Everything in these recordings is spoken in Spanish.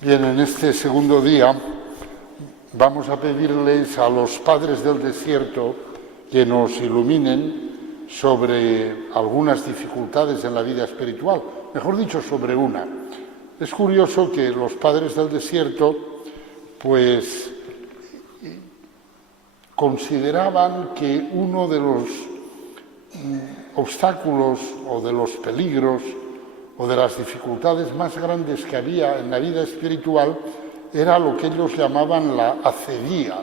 Bien, en este segundo día vamos a pedirles a los padres del desierto que nos iluminen sobre algunas dificultades en la vida espiritual, mejor dicho, sobre una. Es curioso que los padres del desierto, pues, consideraban que uno de los obstáculos o de los peligros o de las dificultades más grandes que había en la vida espiritual era lo que ellos llamaban la acedía,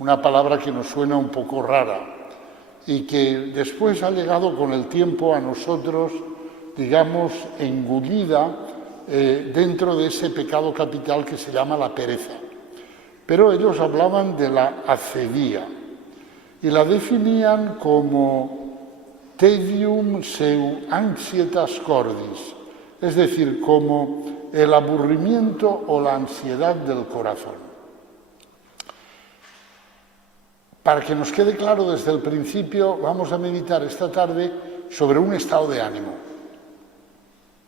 una palabra que nos suena un poco rara y que después ha llegado con el tiempo a nosotros, digamos, engullida dentro de ese pecado capital que se llama la pereza. Pero ellos hablaban de la acedía y la definían como tedium seu anxietas cordis, es decir, como el aburrimiento o la ansiedad del corazón. Para que nos quede claro desde el principio, vamos a meditar esta tarde sobre un estado de ánimo,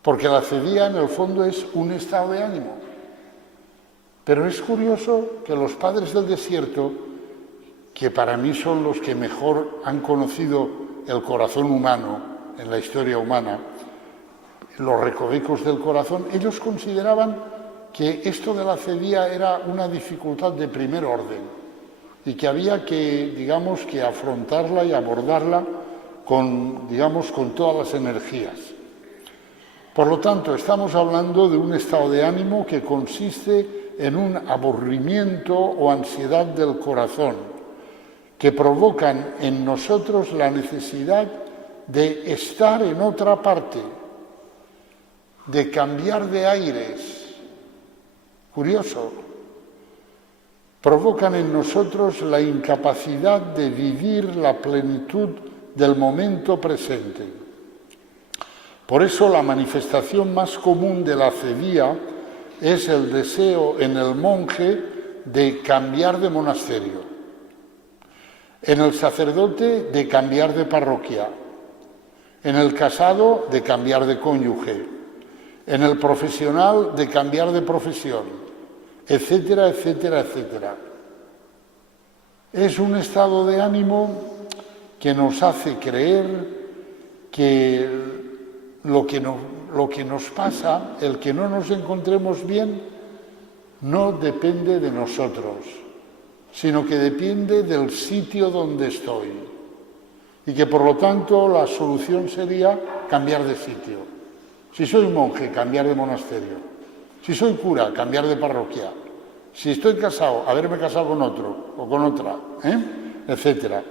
porque la acedía en el fondo es un estado de ánimo. Pero es curioso que los padres del desierto, que para mí son los que mejor han conocido el corazón humano en la historia humana, los recovecos del corazón, ellos consideraban que esto de la acedía era una dificultad de primer orden y que había que, digamos, que afrontarla y abordarla con, digamos, con todas las energías. Por lo tanto, estamos hablando de un estado de ánimo que consiste en un aburrimiento o ansiedad del corazón, que provocan en nosotros la necesidad de estar en otra parte, de cambiar de aires. Curioso. Provocan en nosotros la incapacidad de vivir la plenitud del momento presente. Por eso la manifestación más común de la acedía es el deseo en el monje de cambiar de monasterio, en el sacerdote de cambiar de parroquia, en el casado de cambiar de cónyuge, en el profesional de cambiar de profesión, etcétera, etcétera, etcétera. Es un estado de ánimo que nos hace creer que lo que nos pasa, el que no nos encontremos bien, no depende de nosotros, sino que depende del sitio donde estoy. Y que por lo tanto la solución sería cambiar de sitio. Si soy monje, cambiar de monasterio. Si soy cura, cambiar de parroquia. Si estoy casado, haberme casado con otro o con otra, etcétera.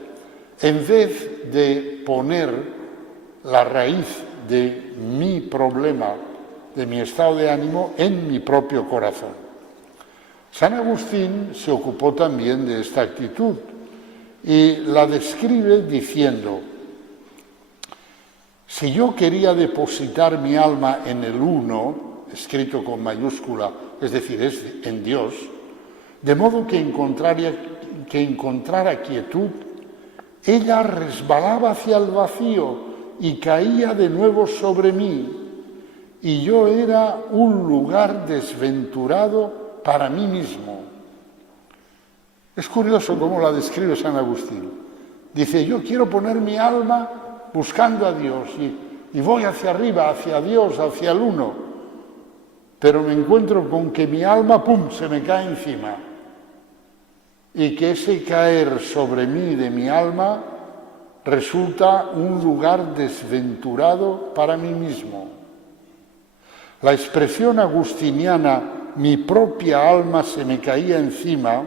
En vez de poner la raíz de mi problema, de mi estado de ánimo, en mi propio corazón. San Agustín se ocupó también de esta actitud y la describe diciendo: si yo quería depositar mi alma en el uno, escrito con mayúscula, es decir, es en Dios, de modo que encontrara quietud, ella resbalaba hacia el vacío y caía de nuevo sobre mí, y yo era un lugar desventurado para mí mismo. Es curioso cómo la describe San Agustín. Dice, yo quiero poner mi alma buscando a Dios y voy hacia arriba, hacia Dios, hacia el uno, pero me encuentro con que mi alma, ¡pum!, se me cae encima y que ese caer sobre mí de mi alma resulta un lugar desventurado para mí mismo. La expresión agustiniana mi propia alma se me caía encima,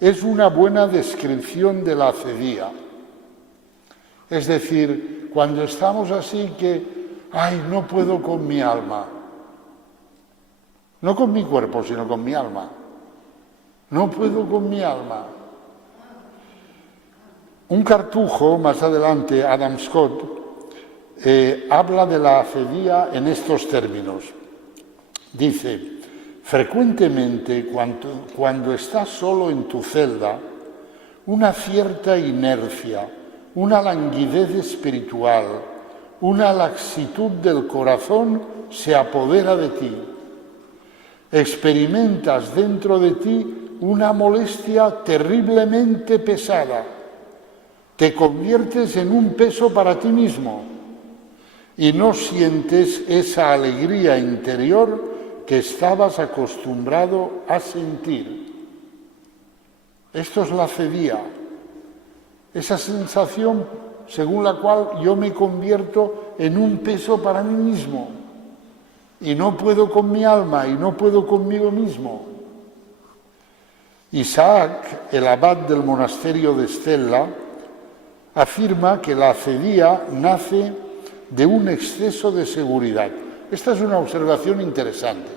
es una buena descripción de la acedía. Es decir, cuando estamos así que, no puedo con mi alma, no con mi cuerpo, sino con mi alma, no puedo con mi alma. Un cartujo, más adelante, Adam Scott, habla de la acedía en estos términos. Dice, frecuentemente, cuando estás solo en tu celda, una cierta inercia, una languidez espiritual, una laxitud del corazón se apodera de ti. experimentas dentro de ti una molestia terriblemente pesada. Te conviertes en un peso para ti mismo y no sientes esa alegría interior que estabas acostumbrado a sentir. Esto es la cedía, esa sensación según la cual yo me convierto en un peso para mí mismo y no puedo con mi alma y no puedo conmigo mismo. Isaac, el abad del monasterio de Stella, afirma que la cedía nace de un exceso de seguridad. Esta es una observación interesante.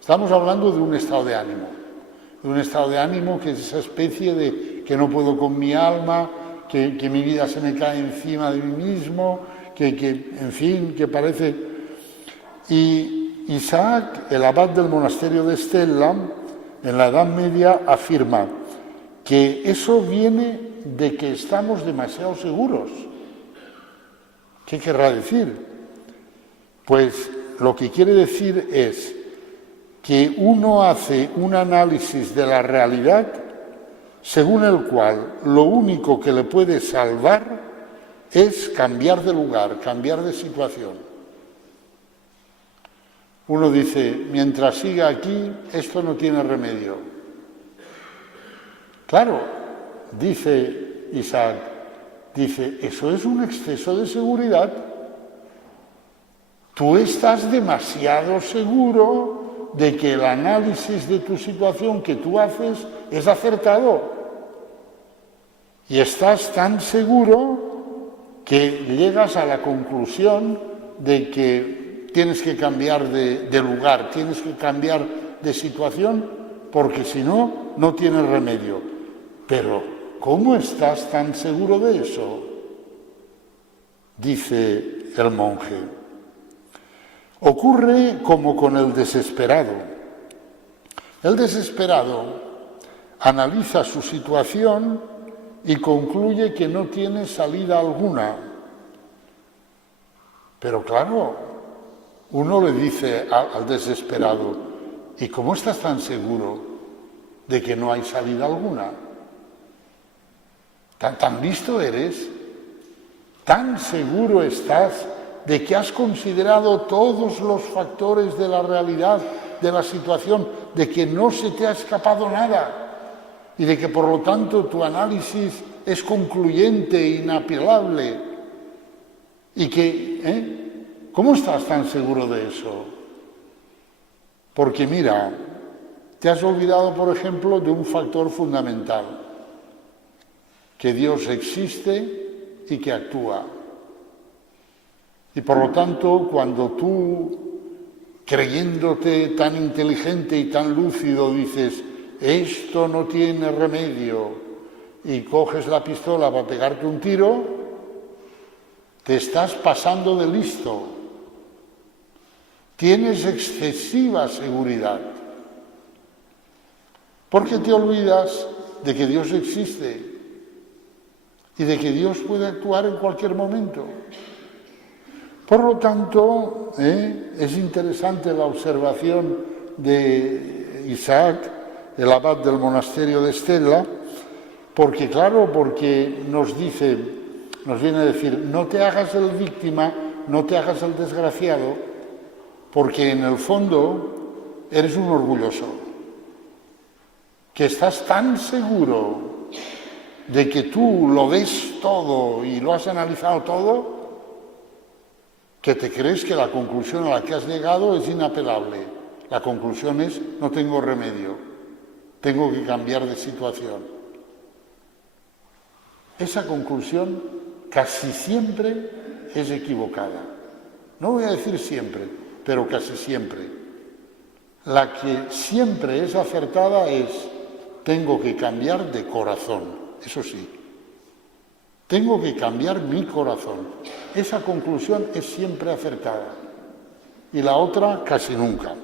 Estamos hablando de un estado de ánimo, que es esa especie de que no puedo con mi alma, que mi vida se me cae encima de mí mismo, en fin, que parece... Y Isaac, el abad del monasterio de Stella, en la Edad Media, afirma que eso viene de que estamos demasiado seguros. ¿Qué querrá decir? Pues lo que quiere decir es que uno hace un análisis de la realidad según el cual lo único que le puede salvar es cambiar de lugar, cambiar de situación. Uno dice, mientras siga aquí, esto no tiene remedio. Claro, dice Isaac, eso es un exceso de seguridad. Tú estás demasiado seguro de que el análisis de tu situación que tú haces es acertado. Y estás tan seguro que llegas a la conclusión de que tienes que cambiar de lugar, tienes que cambiar de situación, porque si no, no tienes remedio. Pero, ¿cómo estás tan seguro de eso? Dice el monje. Ocurre como con el desesperado. El desesperado analiza su situación y concluye que no tiene salida alguna. Pero claro, uno le dice al desesperado, ¿y cómo estás tan seguro de que no hay salida alguna? ¿Tan listo eres? ¿Tan seguro estás de que has considerado todos los factores de la realidad, de la situación, de que no se te ha escapado nada y de que por lo tanto tu análisis es concluyente e inapelable? Y que, ¿cómo estás tan seguro de eso? Porque mira, te has olvidado, por ejemplo, de un factor fundamental, que Dios existe y que actúa. Y por lo tanto, cuando tú, creyéndote tan inteligente y tan lúcido, dices, esto no tiene remedio, y coges la pistola para pegarte un tiro, te estás pasando de listo. Tienes excesiva seguridad. Porque te olvidas de que Dios existe y de que Dios puede actuar en cualquier momento. Por lo tanto, es interesante la observación de Isaac, el abad del monasterio de Stella, porque nos viene a decir, no te hagas el víctima, no te hagas el desgraciado, porque en el fondo eres un orgulloso, que estás tan seguro de que tú lo ves todo y lo has analizado todo, que te crees que la conclusión a la que has llegado es inapelable. La conclusión es, no tengo remedio, tengo que cambiar de situación. Esa conclusión casi siempre es equivocada. No voy a decir siempre, pero casi siempre. La que siempre es acertada es, tengo que cambiar de corazón, eso sí. Tengo que cambiar mi corazón. Esa conclusión es siempre acertada. Y la otra casi nunca.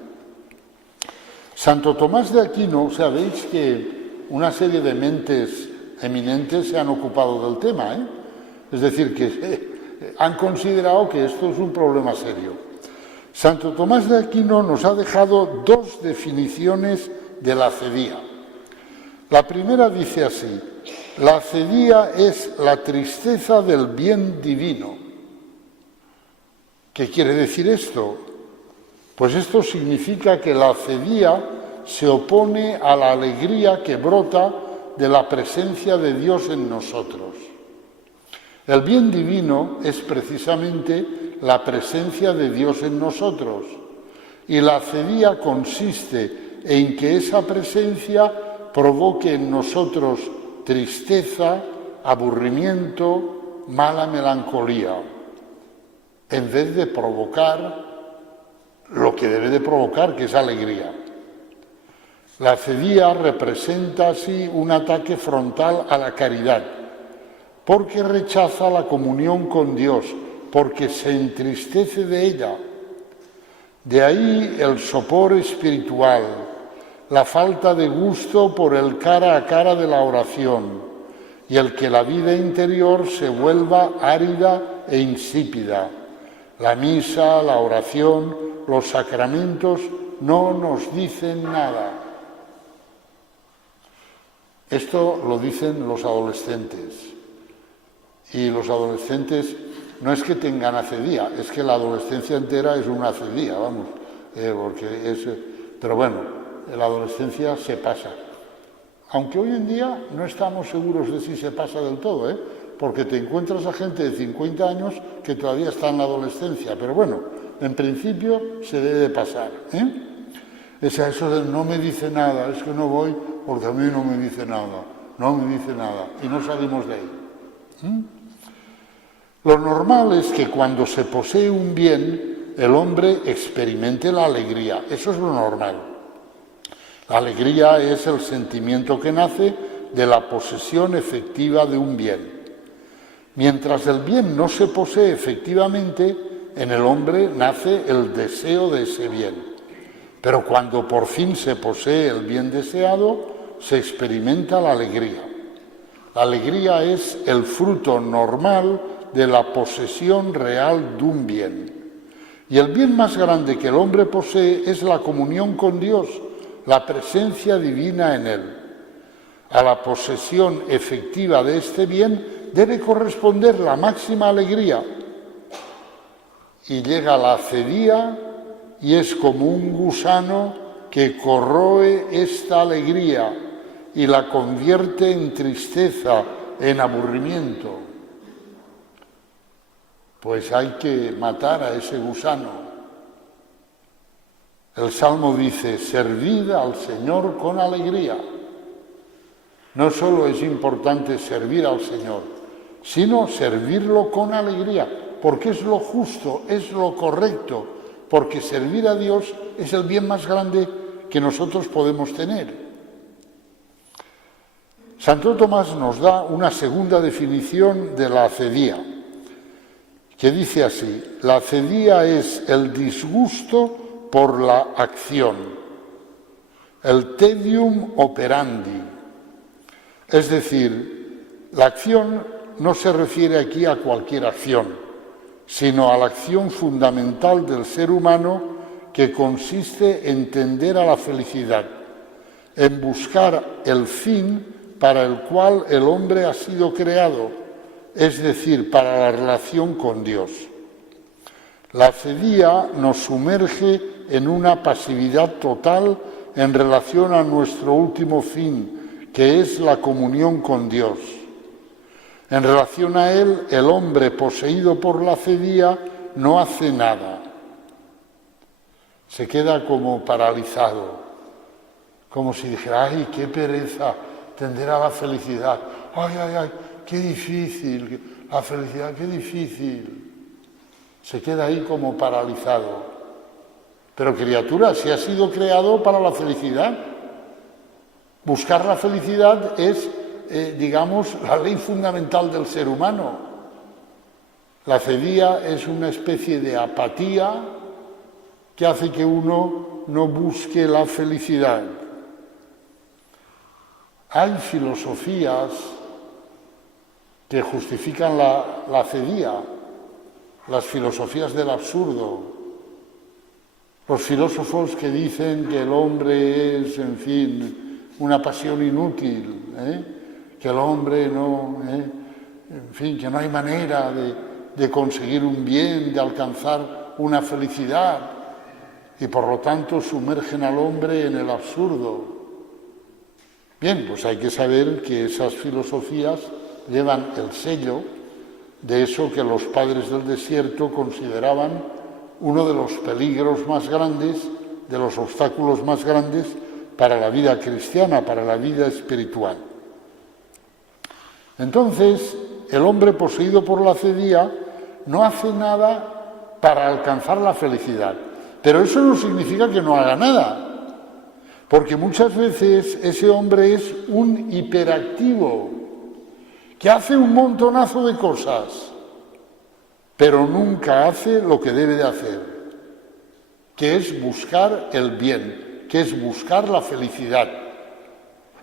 Santo Tomás de Aquino, sabéis que una serie de mentes eminentes se han ocupado del tema, Es decir, que han considerado que esto es un problema serio. Santo Tomás de Aquino nos ha dejado dos definiciones de la acedía. La primera dice así: la acedía es la tristeza del bien divino. ¿Qué quiere decir esto? Pues esto significa que la acedía se opone a la alegría que brota de la presencia de Dios en nosotros. El bien divino es precisamente la presencia de Dios en nosotros, y la acedía consiste en que esa presencia provoque en nosotros tristeza, aburrimiento, mala melancolía, en vez de provocar lo que debe de provocar, que es alegría. La acedía representa así un ataque frontal a la caridad, porque rechaza la comunión con Dios, porque se entristece de ella. De ahí el sopor espiritual, la falta de gusto por el cara a cara de la oración, y el que la vida interior se vuelva árida e insípida. La misa, la oración, los sacramentos no nos dicen nada. Esto lo dicen los adolescentes. Y los adolescentes no es que tengan acedía, es que la adolescencia entera es una acedía, vamos, pero bueno, la adolescencia se pasa. Aunque hoy en día no estamos seguros de si se pasa del todo, porque te encuentras a gente de 50 años que todavía está en la adolescencia, pero bueno, en principio se debe de pasar. Eso de no me dice nada, es que no voy porque a mí no me dice nada, y no salimos de ahí. Lo normal es que cuando se posee un bien, el hombre experimente la alegría. Eso es lo normal. La alegría es el sentimiento que nace de la posesión efectiva de un bien. Mientras el bien no se posee efectivamente, en el hombre nace el deseo de ese bien. Pero cuando por fin se posee el bien deseado, se experimenta la alegría. La alegría es el fruto normal de la posesión real de un bien. Y el bien más grande que el hombre posee es la comunión con Dios, la presencia divina en él. A la posesión efectiva de este bien debe corresponder la máxima alegría. Y llega la acedía y es como un gusano que corroe esta alegría y la convierte en tristeza, en aburrimiento. Pues hay que matar a ese gusano. El Salmo dice: servid al Señor con alegría. No solo es importante servir al Señor, sino servirlo con alegría, porque es lo justo, es lo correcto, porque servir a Dios es el bien más grande que nosotros podemos tener. Santo Tomás nos da una segunda definición de la acedía, que dice así: la acedía es el disgusto por la acción, el tedium operandi. Es decir, la acción no se refiere aquí a cualquier acción, sino a la acción fundamental del ser humano, que consiste en tender a la felicidad, en buscar el fin para el cual el hombre ha sido creado, es decir, para la relación con Dios. La acedía nos sumerge en una pasividad total en relación a nuestro último fin, que es la comunión con Dios. En relación a él, el hombre poseído por la acedía no hace nada. Se queda como paralizado, como si dijera: ¡ay, qué pereza tender a la felicidad! ¡Ay, ay, ay, qué difícil! La felicidad, qué difícil. Se queda ahí como paralizado. Pero criatura, si ha sido creado para la felicidad. Buscar la felicidad es, digamos, la ley fundamental del ser humano. La acedía es una especie de apatía que hace que uno no busque la felicidad. Hay filosofías que justifican la acedía, las filosofías del absurdo. Los filósofos que dicen que el hombre es, en fin, una pasión inútil, que el hombre no, en fin, que no hay manera de conseguir un bien, de alcanzar una felicidad, y por lo tanto sumergen al hombre en el absurdo. Bien, pues hay que saber que esas filosofías llevan el sello de eso que los padres del desierto consideraban uno de los peligros más grandes, de los obstáculos más grandes para la vida cristiana, para la vida espiritual. Entonces, el hombre poseído por la cedía no hace nada para alcanzar la felicidad. Pero eso no significa que no haga nada, porque muchas veces ese hombre es un hiperactivo, que hace un montonazo de cosas, pero nunca hace lo que debe de hacer, que es buscar el bien, que es buscar la felicidad.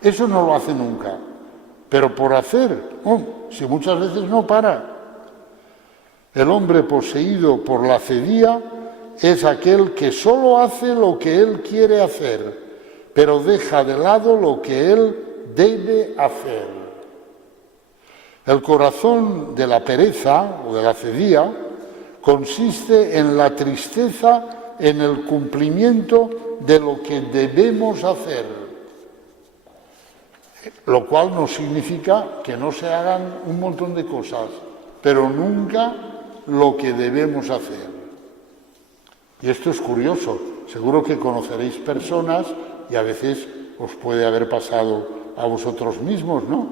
Eso no lo hace nunca, pero por hacer, si muchas veces no para. El hombre poseído por la cedía es aquel que solo hace lo que él quiere hacer, pero deja de lado lo que él debe hacer. El corazón de la pereza o de la cedía consiste en la tristeza en el cumplimiento de lo que debemos hacer, lo cual no significa que no se hagan un montón de cosas, pero nunca lo que debemos hacer. Y esto es curioso, seguro que conoceréis personas, y a veces os puede haber pasado a vosotros mismos, ¿no?,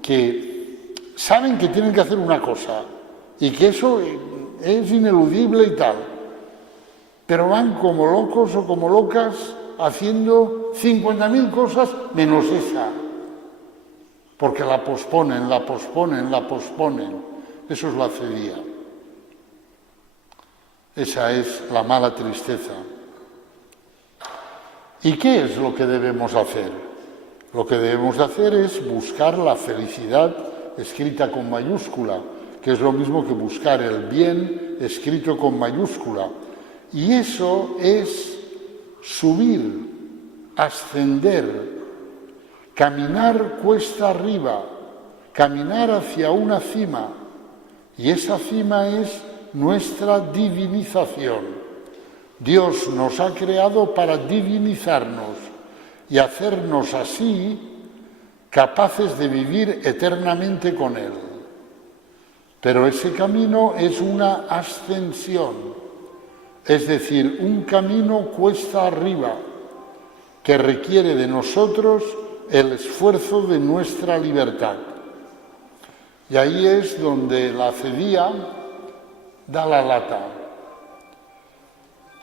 que saben que tienen que hacer una cosa y que eso es ineludible y tal, pero van como locos o como locas haciendo 50.000 cosas menos esa, porque la posponen, la posponen, la posponen. Eso es la cedía. Esa es la mala tristeza. ¿Y qué es lo que debemos hacer? Lo que debemos hacer es buscar la felicidad escrita con mayúscula, que es lo mismo que buscar el bien escrito con mayúscula. Y eso es subir, ascender, caminar cuesta arriba, caminar hacia una cima. Y esa cima es nuestra divinización. Dios nos ha creado para divinizarnos y hacernos así capaces de vivir eternamente con Él. Pero ese camino es una ascensión, es decir, un camino cuesta arriba, que requiere de nosotros el esfuerzo de nuestra libertad. Y ahí es donde la cedía da la lata.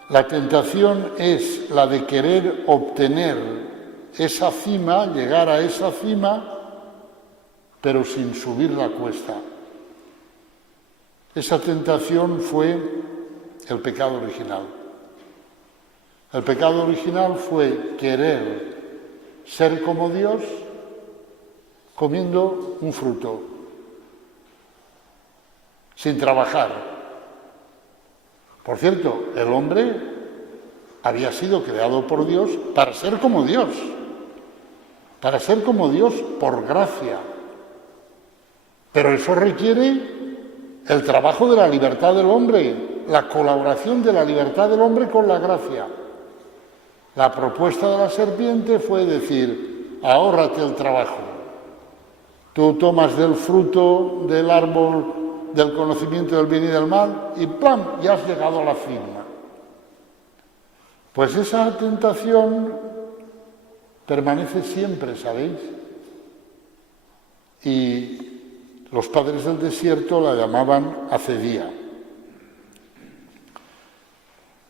La tentación es la de querer obtener esa cima, llegar a esa cima, pero sin subir la cuesta. Esa tentación fue el pecado original. El pecado original fue querer ser como Dios comiendo un fruto, sin trabajar. Por cierto, el hombre había sido creado por Dios para ser como Dios por gracia. Pero eso requiere el trabajo de la libertad del hombre, la colaboración de la libertad del hombre con la gracia. La propuesta de la serpiente fue decir, ahórrate el trabajo. Tú tomas del fruto del árbol del conocimiento del bien y del mal, y ¡plam!, ya has llegado a la cima. Pues esa tentación permanece siempre, ¿sabéis? Y los padres del desierto la llamaban acedía.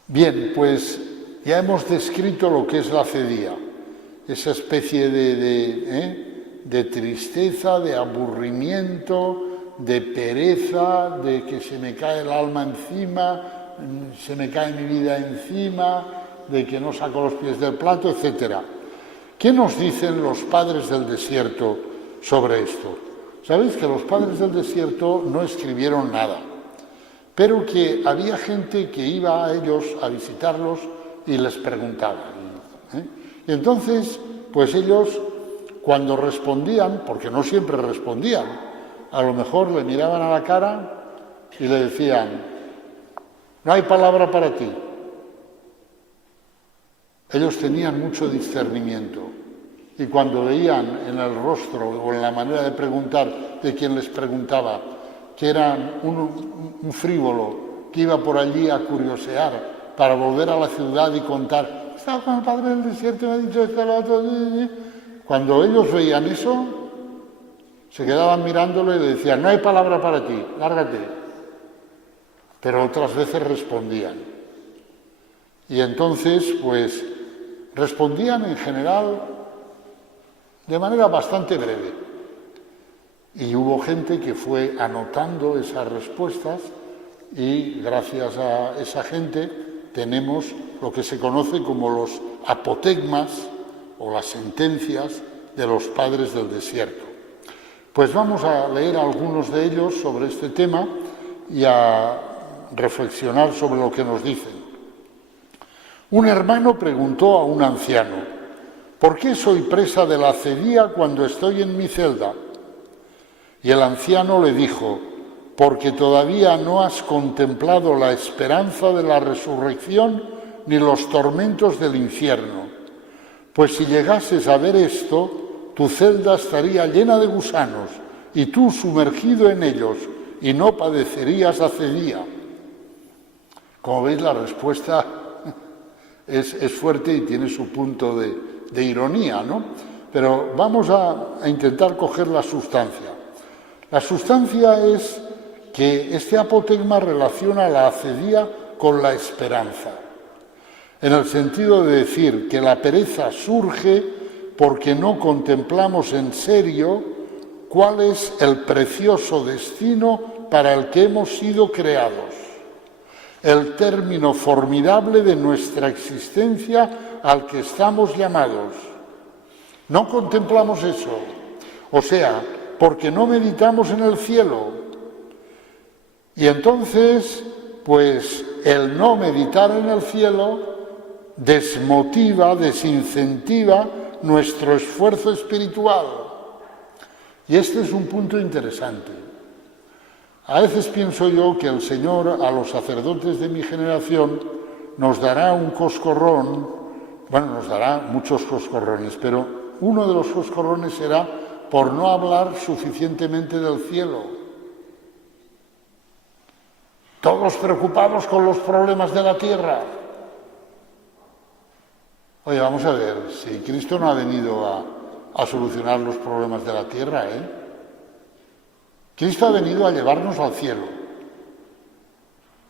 Bien, pues ya hemos descrito lo que es la acedía, esa especie de tristeza, de aburrimiento, de pereza, de que se me cae el alma encima, se me cae mi vida encima, de que no saco los pies del plato, etc. ¿Qué nos dicen los padres del desierto sobre esto? Sabéis que los padres del desierto no escribieron nada, pero que había gente que iba a ellos a visitarlos y les preguntaba. Y entonces, pues ellos, cuando respondían, porque no siempre respondían, a lo mejor le miraban a la cara y le decían, no hay palabra para ti. Ellos tenían mucho discernimiento y cuando veían en el rostro o en la manera de preguntar de quien les preguntaba que eran un frívolo que iba por allí a curiosear para volver a la ciudad y contar, estaba con el padre del desierto y me ha dicho esto, lo otro. Cuando ellos veían eso, se quedaban mirándolo y le decían, no hay palabra para ti, lárgate. Pero otras veces respondían. Y entonces, pues, respondían en general de manera bastante breve. Y hubo gente que fue anotando esas respuestas y gracias a esa gente tenemos lo que se conoce como los apotegmas o las sentencias de los padres del desierto. Pues vamos a leer algunos de ellos sobre este tema y a reflexionar sobre lo que nos dicen. Un hermano preguntó a un anciano, ¿por qué soy presa de la acedía cuando estoy en mi celda? Y el anciano le dijo, porque todavía no has contemplado la esperanza de la resurrección ni los tormentos del infierno. Pues si llegases a ver esto, tu celda estaría llena de gusanos y tú sumergido en ellos y no padecerías acedía. Como veis, la respuesta es fuerte y tiene su punto de ironía, ¿no? Pero vamos a intentar coger la sustancia. La sustancia es que este apotegma relaciona la acedía con la esperanza, en el sentido de decir que la pereza surge porque no contemplamos en serio cuál es el precioso destino para el que hemos sido creados, el término formidable de nuestra existencia al que estamos llamados. No contemplamos eso, o sea, porque no meditamos en el cielo. Y entonces, pues el no meditar en el cielo desmotiva, desincentiva nuestro esfuerzo espiritual. Y este es un punto interesante. A veces pienso yo que el Señor a los sacerdotes de mi generación nos dará un coscorrón, bueno, nos dará muchos coscorrones, pero uno de los coscorrones será por no hablar suficientemente del cielo. Todos preocupados con los problemas de la tierra. Oye, vamos a ver, si Cristo no ha venido a solucionar los problemas de la tierra, Cristo ha venido a llevarnos al cielo.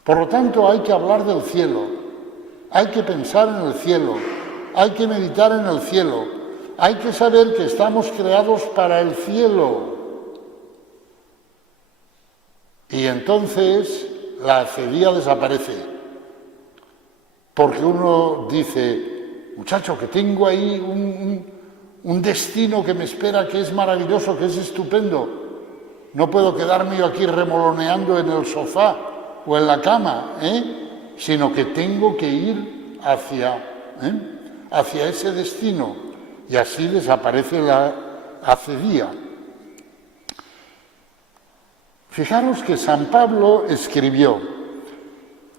Por lo tanto, hay que hablar del cielo, hay que pensar en el cielo, hay que meditar en el cielo, hay que saber que estamos creados para el cielo. Y entonces la acedía desaparece, porque uno dice, muchacho, que tengo ahí un destino que me espera, que es maravilloso, que es estupendo. No puedo quedarme yo aquí remoloneando en el sofá o en la cama, sino que tengo que ir hacia ese destino. Y así desaparece la acedía. Fijaros que San Pablo escribió,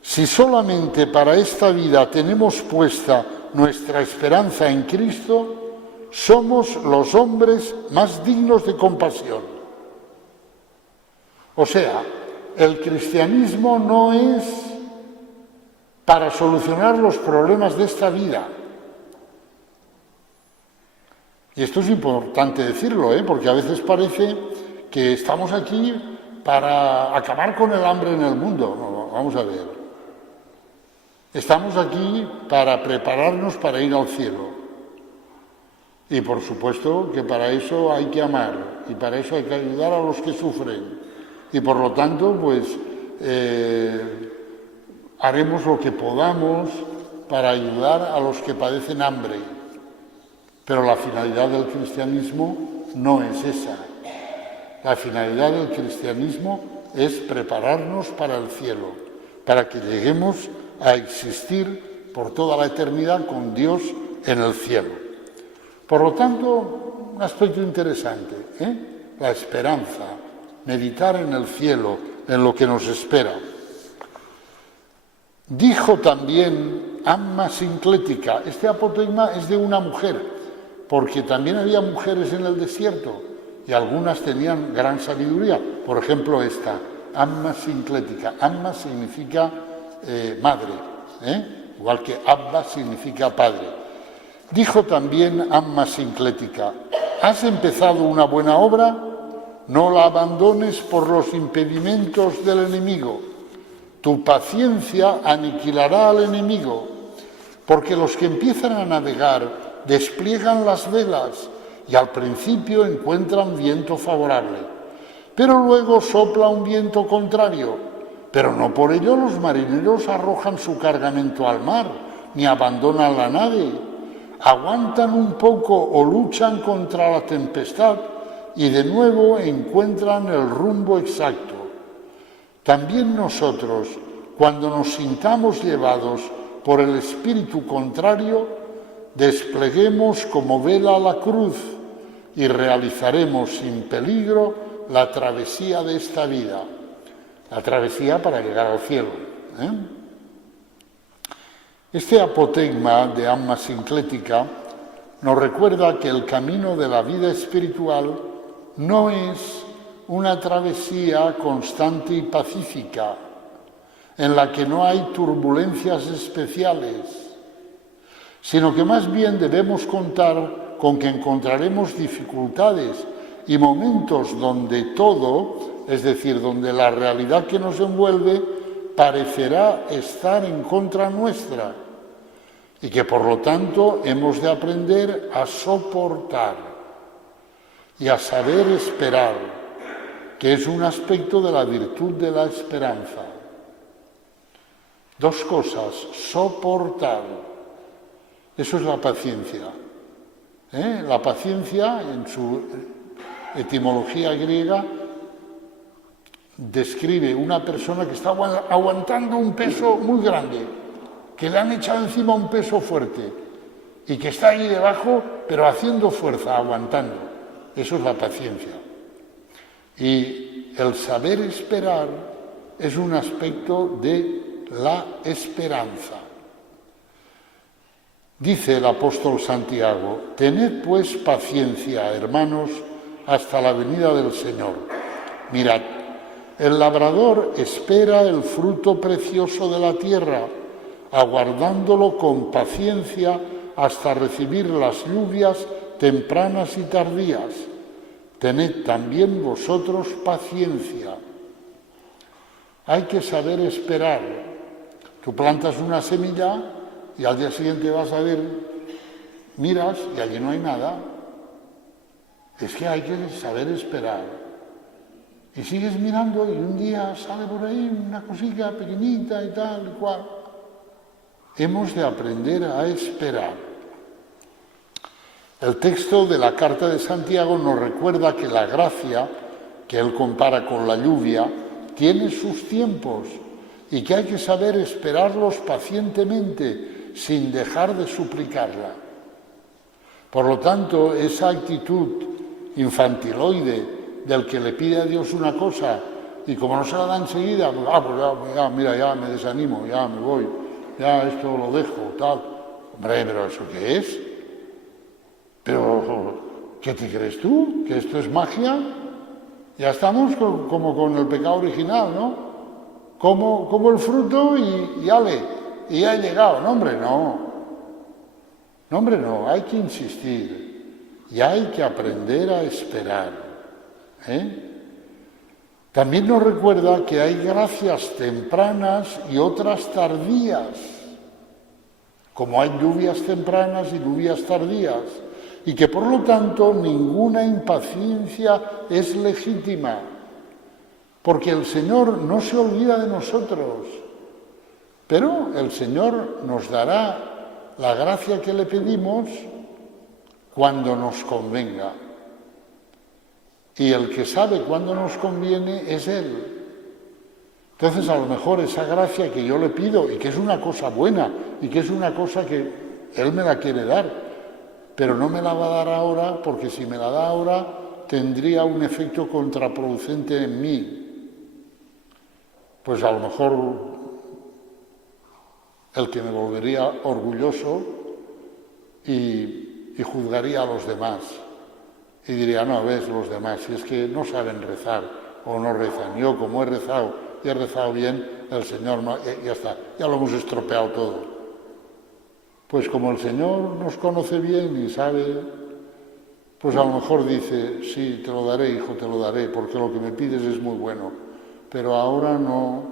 si solamente para esta vida tenemos puesta nuestra esperanza en Cristo, somos los hombres más dignos de compasión. O sea, el cristianismo no es para solucionar los problemas de esta vida. Y esto es importante decirlo, porque a veces parece que estamos aquí para acabar con el hambre en el mundo. No, vamos a ver. Estamos aquí para prepararnos para ir al cielo. Y por supuesto que para eso hay que amar y para eso hay que ayudar a los que sufren. Y por lo tanto, pues, haremos lo que podamos para ayudar a los que padecen hambre. Pero la finalidad del cristianismo no es esa. La finalidad del cristianismo es prepararnos para el cielo, para que lleguemos a existir por toda la eternidad con Dios en el cielo. Por lo tanto, un aspecto interesante, la esperanza, meditar en el cielo, en lo que nos espera. Dijo también Amma Sinclética, este apotegma es de una mujer, porque también había mujeres en el desierto y algunas tenían gran sabiduría. Por ejemplo, esta, Amma Sinclética. Amma significa madre, igual que Abba significa padre. Dijo también Amma Sinclética, ¿has empezado una buena obra? No la abandones por los impedimentos del enemigo. Tu paciencia aniquilará al enemigo, porque los que empiezan a navegar despliegan las velas y al principio encuentran viento favorable, pero luego sopla un viento contrario, pero no por ello los marineros arrojan su cargamento al mar, ni abandonan la nave, aguantan un poco o luchan contra la tempestad y de nuevo encuentran el rumbo exacto. También nosotros, cuando nos sintamos llevados por el espíritu contrario, despleguemos como vela la cruz y realizaremos sin peligro la travesía de esta vida, la travesía para llegar al cielo. Este apotegma de Amma Sinclética nos recuerda que el camino de la vida espiritual no es una travesía constante y pacífica, en la que no hay turbulencias especiales, sino que más bien debemos contar con que encontraremos dificultades y momentos donde todo, es decir, donde la realidad que nos envuelve parecerá estar en contra nuestra y que por lo tanto hemos de aprender a soportar y a saber esperar, que es un aspecto de la virtud de la esperanza. Dos cosas, soportar, eso es la paciencia. La paciencia, en su etimología griega, describe una persona que está aguantando un peso muy grande, que le han echado encima un peso fuerte y que está ahí debajo, pero haciendo fuerza, aguantando. Eso es la paciencia. Y el saber esperar es un aspecto de la esperanza. Dice el apóstol Santiago, tened pues paciencia, hermanos, hasta la venida del Señor. Mirad, el labrador espera el fruto precioso de la tierra, aguardándolo con paciencia hasta recibir las lluvias tempranas y tardías. Tened también vosotros paciencia. Hay que saber esperar. Tú plantas una semilla y al día siguiente vas a ver, miras y allí no hay nada. Es que hay que saber esperar. Y sigues mirando y un día sale por ahí una cosita pequeñita y tal y cual. Hemos de aprender a esperar. El texto de la carta de Santiago nos recuerda que la gracia, que él compara con la lluvia, tiene sus tiempos y que hay que saber esperarlos pacientemente sin dejar de suplicarla. Por lo tanto, esa actitud infantiloide del que le pide a Dios una cosa y como no se la da enseguida, pues mira, ya me desanimo, ya me voy, ya esto lo dejo, tal. Hombre, pero ¿eso qué es? ¿Pero qué te crees tú? ¿Que esto es magia? Ya estamos como con el pecado original, ¿no? Como el fruto y ya he llegado. No, hombre, no. No, hombre, no. Hay que insistir y hay que aprender a esperar. También nos recuerda que hay gracias tempranas y otras tardías, como hay lluvias tempranas y lluvias tardías, y que por lo tanto ninguna impaciencia es legítima, porque el Señor no se olvida de nosotros, pero el Señor nos dará la gracia que le pedimos cuando nos convenga. Y el que sabe cuándo nos conviene es Él. Entonces, a lo mejor esa gracia que yo le pido, y que es una cosa buena, y que es una cosa que Él me la quiere dar, pero no me la va a dar ahora, porque si me la da ahora, tendría un efecto contraproducente en mí. Pues a lo mejor el que me volvería orgulloso y juzgaría a los demás. Y diría, no, ves los demás, si es que no saben rezar o no rezan. Yo, como he rezado y he rezado bien, el Señor, ya está, ya lo hemos estropeado todo. Pues como el Señor nos conoce bien y sabe, pues a lo mejor dice, sí, te lo daré, hijo, te lo daré, porque lo que me pides es muy bueno, pero ahora no,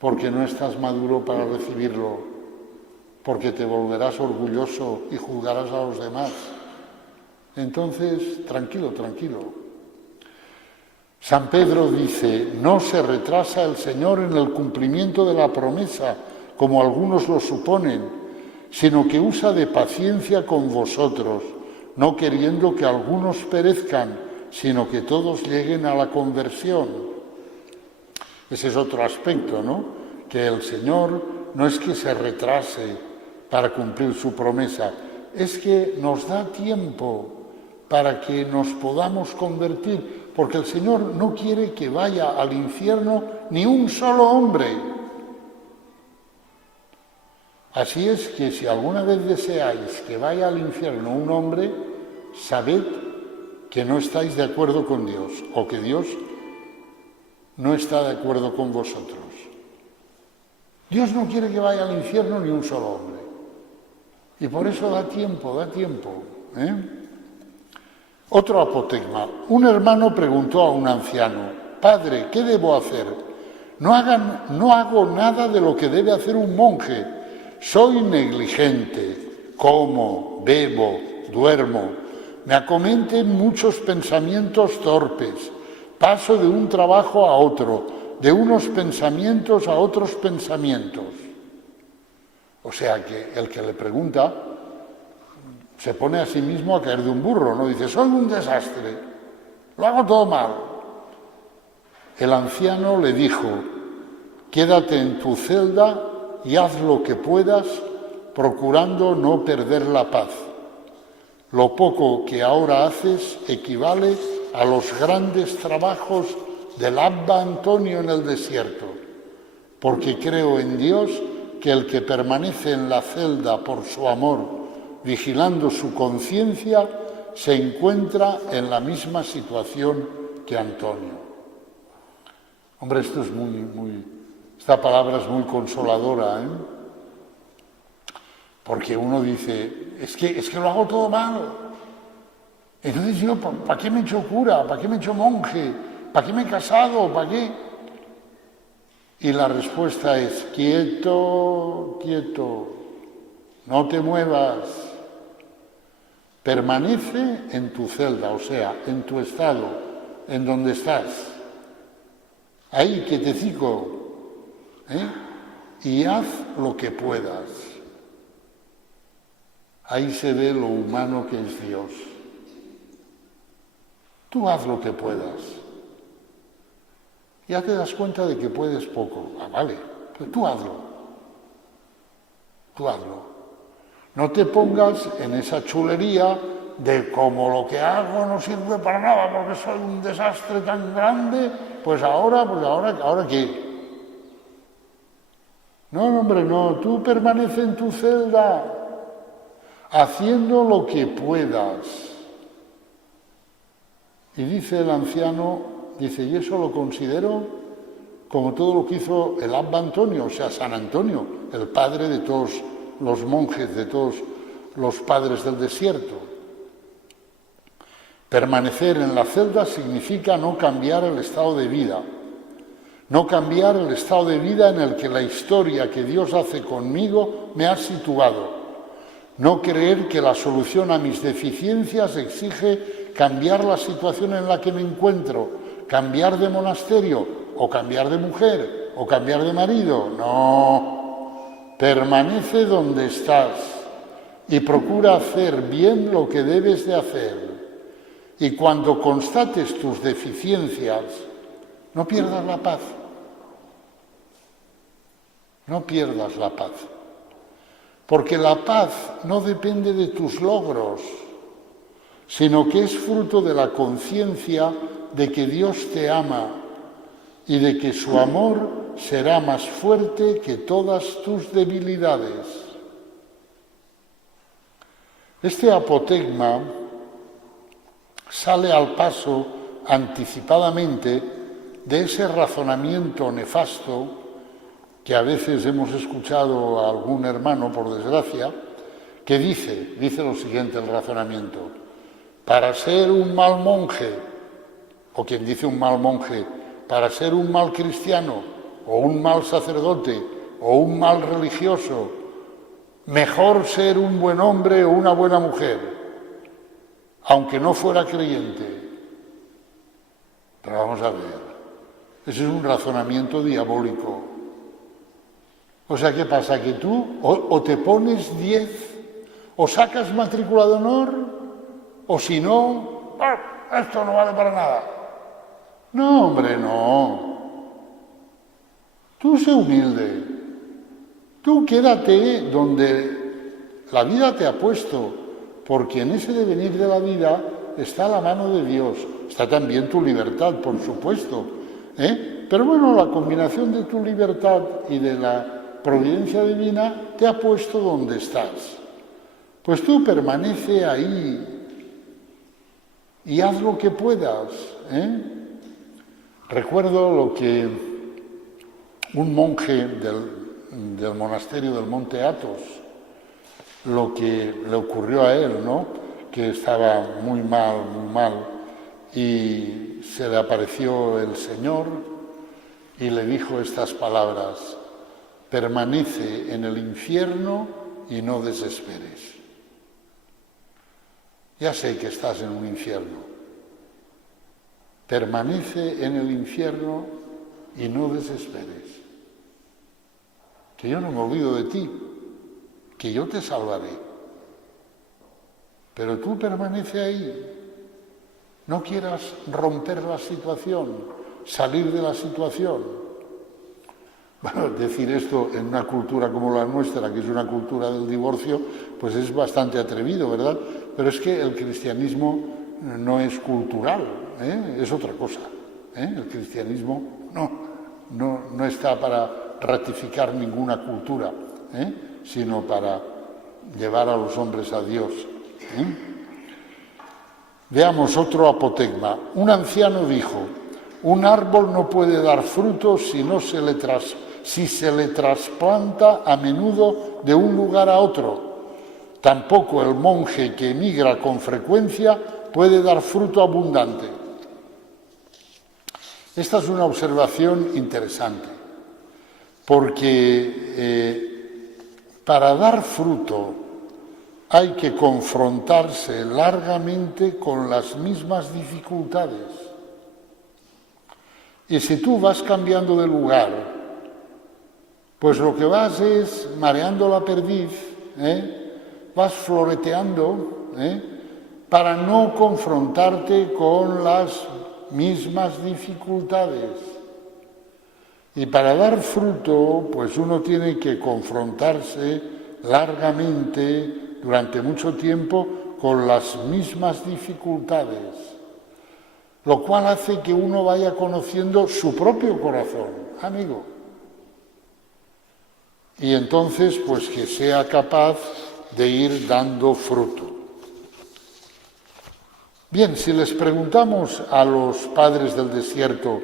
porque no estás maduro para recibirlo, porque te volverás orgulloso y juzgarás a los demás. Entonces, tranquilo, tranquilo. San Pedro dice, no se retrasa el Señor en el cumplimiento de la promesa, como algunos lo suponen, sino que usa de paciencia con vosotros, no queriendo que algunos perezcan, sino que todos lleguen a la conversión. Ese es otro aspecto, ¿no? Que el Señor no es que se retrase para cumplir su promesa, es que nos da tiempo para que nos podamos convertir, porque el Señor no quiere que vaya al infierno ni un solo hombre. Así es que si alguna vez deseáis que vaya al infierno un hombre, sabed que no estáis de acuerdo con Dios, o que Dios no está de acuerdo con vosotros. Dios no quiere que vaya al infierno ni un solo hombre. Y por eso da tiempo, Otro apotegma. Un hermano preguntó a un anciano, Padre, ¿qué debo hacer? No hago nada de lo que debe hacer un monje. Soy negligente, como, bebo, duermo. Me acometen muchos pensamientos torpes. Paso de un trabajo a otro, de unos pensamientos a otros pensamientos. O sea que el que le pregunta se pone a sí mismo a caer de un burro, ¿no? Dice, soy un desastre, lo hago todo mal. El anciano le dijo, quédate en tu celda y haz lo que puedas, procurando no perder la paz. Lo poco que ahora haces equivale a los grandes trabajos del Abba Antonio en el desierto, porque creo en Dios que el que permanece en la celda por su amor, vigilando su conciencia, se encuentra en la misma situación que Antonio. Hombre, esto es esta palabra es muy consoladora, porque uno dice, es que lo hago todo mal. Entonces yo, ¿para qué me he hecho cura? ¿Para qué me he hecho monje? ¿Para qué me he casado? ¿Para qué? Y la respuesta es, quieto, quieto, no te muevas. Permanece en tu celda, o sea, en tu estado, en donde estás. Ahí, quietecico, y haz lo que puedas. Ahí se ve lo humano que es Dios. Tú haz lo que puedas. Ya te das cuenta de que puedes poco. Ah, vale, pero tú hazlo. Tú hazlo. No te pongas en esa chulería de como lo que hago no sirve para nada porque soy un desastre tan grande, pues ahora ¿qué? No, hombre, no, tú permanece en tu celda haciendo lo que puedas. Y dice el anciano, y eso lo considero como todo lo que hizo el Abba Antonio, o sea, San Antonio, el padre de todos los monjes, de todos los padres del desierto. Permanecer en la celda significa no cambiar el estado de vida, no cambiar el estado de vida en el que la historia que Dios hace conmigo me ha situado, no creer que la solución a mis deficiencias exige cambiar la situación en la que me encuentro, cambiar de monasterio, o cambiar de mujer, o cambiar de marido. No, permanece donde estás y procura hacer bien lo que debes de hacer. Y cuando constates tus deficiencias, no pierdas la paz. No pierdas la paz. Porque la paz no depende de tus logros, sino que es fruto de la conciencia de que Dios te ama y de que su amor será más fuerte que todas tus debilidades. Este apotegma sale al paso anticipadamente de ese razonamiento nefasto que a veces hemos escuchado a algún hermano, por desgracia, que dice lo siguiente el razonamiento: para ser un mal monje, o quien dice un mal monje, para ser un mal cristiano, o un mal sacerdote, o un mal religioso, mejor ser un buen hombre o una buena mujer, aunque no fuera creyente. Pero vamos a ver, ese es un razonamiento diabólico. O sea, ¿qué pasa? Que tú o te pones 10, o sacas matrícula de honor, o si no, esto no vale para nada. No, hombre, no. Tú sé humilde. Tú quédate donde la vida te ha puesto, porque en ese devenir de la vida está la mano de Dios. Está también tu libertad, por supuesto. Pero bueno, la combinación de tu libertad y de la providencia divina te ha puesto donde estás. Pues tú permanece ahí y haz lo que puedas. Recuerdo lo que un monje del monasterio del Monte Athos, lo que le ocurrió a él, ¿no? Que estaba muy mal, y se le apareció el Señor y le dijo estas palabras: permanece en el infierno y no desesperes. Ya sé que estás en un infierno. Permanece en el infierno y no desesperes. Que yo no me olvido de ti, que yo te salvaré. Pero tú permanece ahí. No quieras romper la situación, salir de la situación. Bueno, decir esto en una cultura como la nuestra, que es una cultura del divorcio, pues es bastante atrevido, ¿verdad? Pero es que el cristianismo no es cultural, es otra cosa. El cristianismo no está para ratificar ninguna cultura, sino para llevar a los hombres a Dios. Veamos otro apotegma. Un anciano dijo: un árbol no puede dar frutos si se le trasplanta a menudo de un lugar a otro. Tampoco el monje que emigra con frecuencia puede dar fruto abundante. Esta es una observación interesante, porque para dar fruto hay que confrontarse largamente con las mismas dificultades. Y si tú vas cambiando de lugar, pues lo que vas es mareando la perdiz, vas floreteando, para no confrontarte con las mismas dificultades. Y para dar fruto, pues uno tiene que confrontarse largamente, durante mucho tiempo, con las mismas dificultades, lo cual hace que uno vaya conociendo su propio corazón, amigo. Y entonces, pues que sea capaz de ir dando fruto. Bien, si les preguntamos a los padres del desierto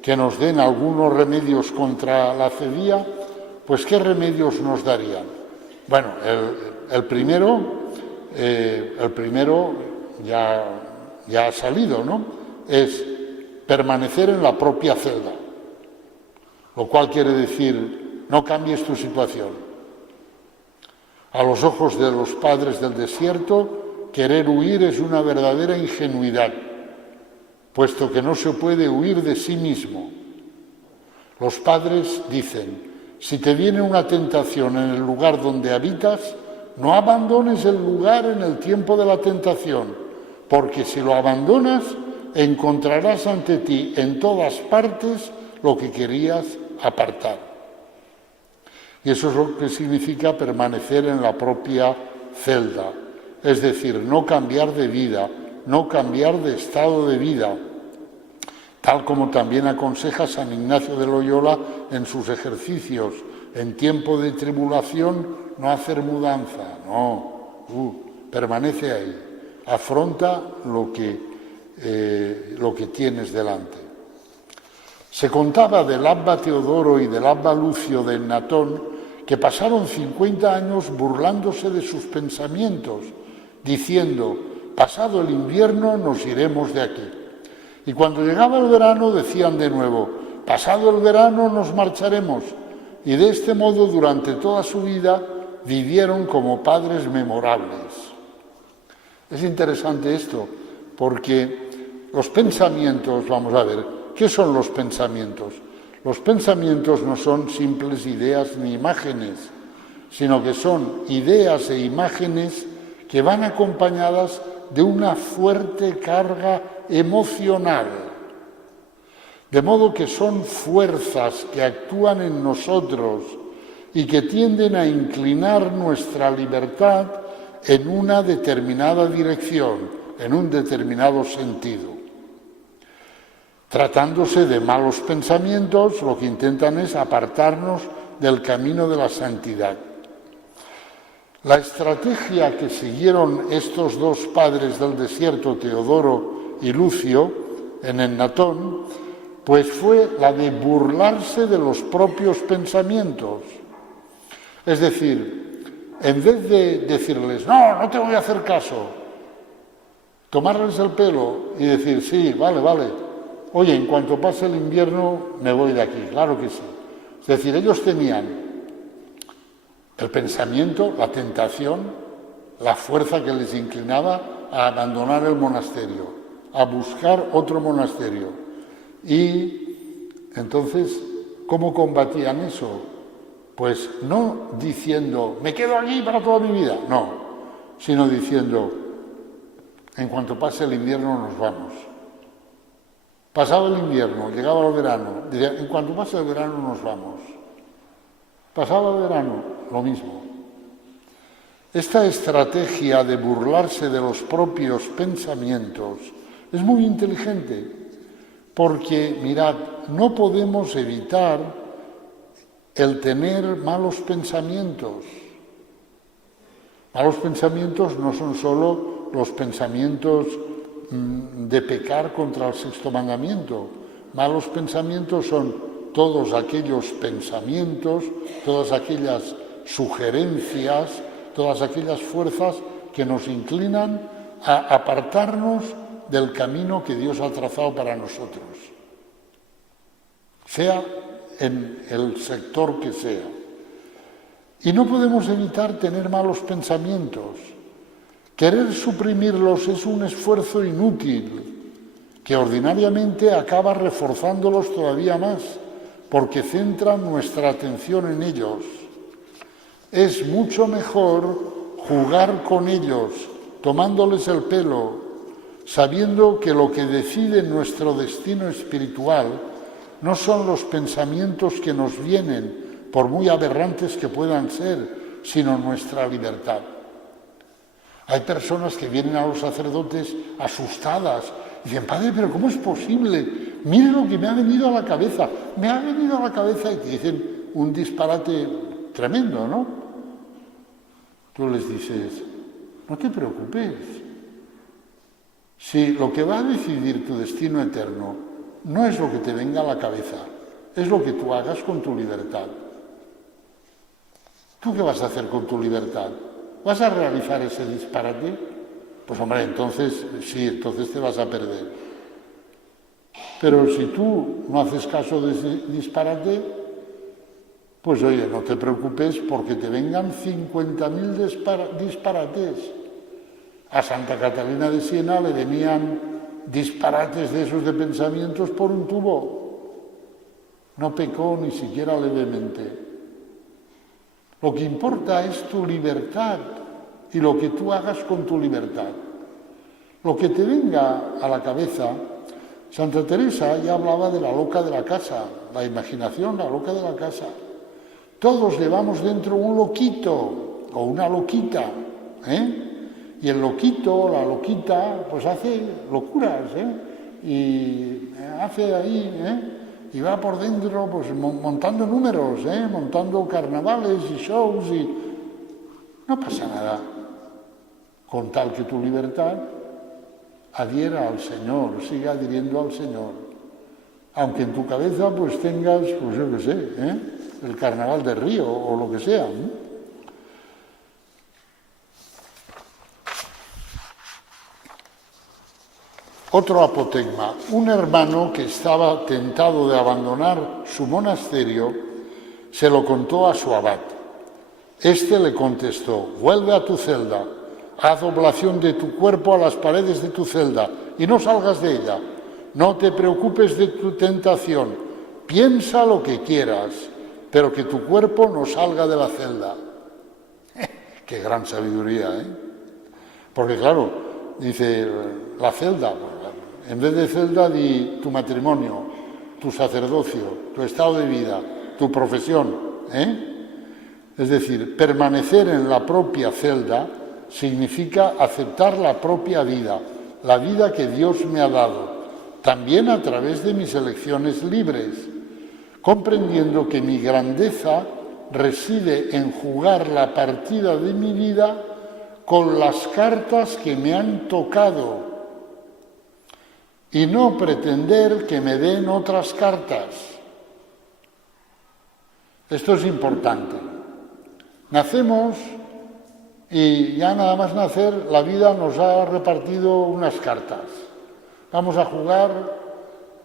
que nos den algunos remedios contra la cebía, pues ¿qué remedios nos darían? Bueno, el primero ya ha salido, ¿no? Es permanecer en la propia celda, lo cual quiere decir no cambies tu situación. A los ojos de los padres del desierto, querer huir es una verdadera ingenuidad, puesto que no se puede huir de sí mismo. Los padres dicen: si te viene una tentación en el lugar donde habitas, no abandones el lugar en el tiempo de la tentación, porque si lo abandonas, encontrarás ante ti en todas partes lo que querías apartar. Y eso es lo que significa permanecer en la propia celda, es decir, no cambiar de vida, no cambiar de estado de vida, tal como también aconseja San Ignacio de Loyola en sus ejercicios. En tiempo de tribulación no hacer mudanza, no, permanece ahí, afronta lo que tienes delante. Se contaba del Abba Teodoro y del Abba Lucio de Ennatón que pasaron 50 años burlándose de sus pensamientos, diciendo, pasado el invierno nos iremos de aquí. Y cuando llegaba el verano decían de nuevo, pasado el verano nos marcharemos. Y de este modo durante toda su vida vivieron como padres memorables. Es interesante esto, porque los pensamientos, vamos a ver, ¿qué son los pensamientos? Los pensamientos no son simples ideas ni imágenes, sino que son ideas e imágenes que van acompañadas de una fuerte carga emocional. De modo que son fuerzas que actúan en nosotros y que tienden a inclinar nuestra libertad en una determinada dirección, en un determinado sentido. Tratándose de malos pensamientos, lo que intentan es apartarnos del camino de la santidad. La estrategia que siguieron estos dos padres del desierto, Teodoro y Lucio, en Ennatón, pues fue la de burlarse de los propios pensamientos. Es decir, en vez de decirles, no te voy a hacer caso, tomarles el pelo y decir, sí, vale, oye, en cuanto pase el invierno me voy de aquí, claro que sí. Es decir, ellos tenían el pensamiento, la tentación, la fuerza que les inclinaba a abandonar el monasterio, a buscar otro monasterio. Y entonces, ¿cómo combatían eso? Pues no diciendo, me quedo aquí para toda mi vida, no, sino diciendo, en cuanto pase el invierno nos vamos. Pasado el invierno, llegaba el verano, diría, en cuanto pase el verano nos vamos. Pasado el verano, lo mismo. Esta estrategia de burlarse de los propios pensamientos es muy inteligente, porque, mirad, no podemos evitar el tener malos pensamientos. Malos pensamientos no son solo los pensamientos de pecar contra el sexto mandamiento. Malos pensamientos son todos aquellos pensamientos, todas aquellas sugerencias, todas aquellas fuerzas que nos inclinan a apartarnos del camino que Dios ha trazado para nosotros, sea en el sector que sea. Y no podemos evitar tener malos pensamientos. Querer suprimirlos es un esfuerzo inútil, que ordinariamente acaba reforzándolos todavía más, porque centran nuestra atención en ellos. Es mucho mejor jugar con ellos, tomándoles el pelo, sabiendo que lo que decide nuestro destino espiritual no son los pensamientos que nos vienen, por muy aberrantes que puedan ser, sino nuestra libertad. Hay personas que vienen a los sacerdotes asustadas y dicen, padre, pero ¿cómo es posible? Mire lo que me ha venido a la cabeza. Me ha venido a la cabeza y te dicen un disparate tremendo, ¿no? Tú les dices, no te preocupes. Si lo que va a decidir tu destino eterno no es lo que te venga a la cabeza, es lo que tú hagas con tu libertad. ¿Tú qué vas a hacer con tu libertad? ¿Vas a realizar ese disparate? Pues hombre, entonces sí, entonces te vas a perder. Pero si tú no haces caso de ese disparate, pues oye, no te preocupes porque te vengan 50.000 disparates. A Santa Catalina de Siena le venían disparates de esos de pensamientos por un tubo. No pecó ni siquiera levemente. Lo que importa es tu libertad y lo que tú hagas con tu libertad. Lo que te venga a la cabeza, Santa Teresa ya hablaba de la loca de la casa, la imaginación, la loca de la casa. Todos llevamos dentro un loquito o una loquita, y el loquito o la loquita pues hace locuras, y hace ahí, y va por dentro pues montando números, montando carnavales y shows, y no pasa nada, con tal que tu libertad adhiera al Señor, siga adhiriendo al Señor. Aunque en tu cabeza pues tengas, pues yo qué sé, el carnaval de Río o lo que sea. Otro apotegma. Un hermano que estaba tentado de abandonar su monasterio se lo contó a su abad. Este le contestó: vuelve a tu celda, haz oblación de tu cuerpo a las paredes de tu celda y no salgas de ella. No te preocupes de tu tentación, piensa lo que quieras, pero que tu cuerpo no salga de la celda. ¡Qué gran sabiduría! Porque claro, dice, la celda, en vez de celda di tu matrimonio, tu sacerdocio, tu estado de vida, tu profesión. Es decir, permanecer en la propia celda significa aceptar la propia vida, la vida que Dios me ha dado, también a través de mis elecciones libres, comprendiendo que mi grandeza reside en jugar la partida de mi vida con las cartas que me han tocado y no pretender que me den otras cartas. Esto es importante. Nacemos y ya nada más nacer la vida nos ha repartido unas cartas. Vamos a jugar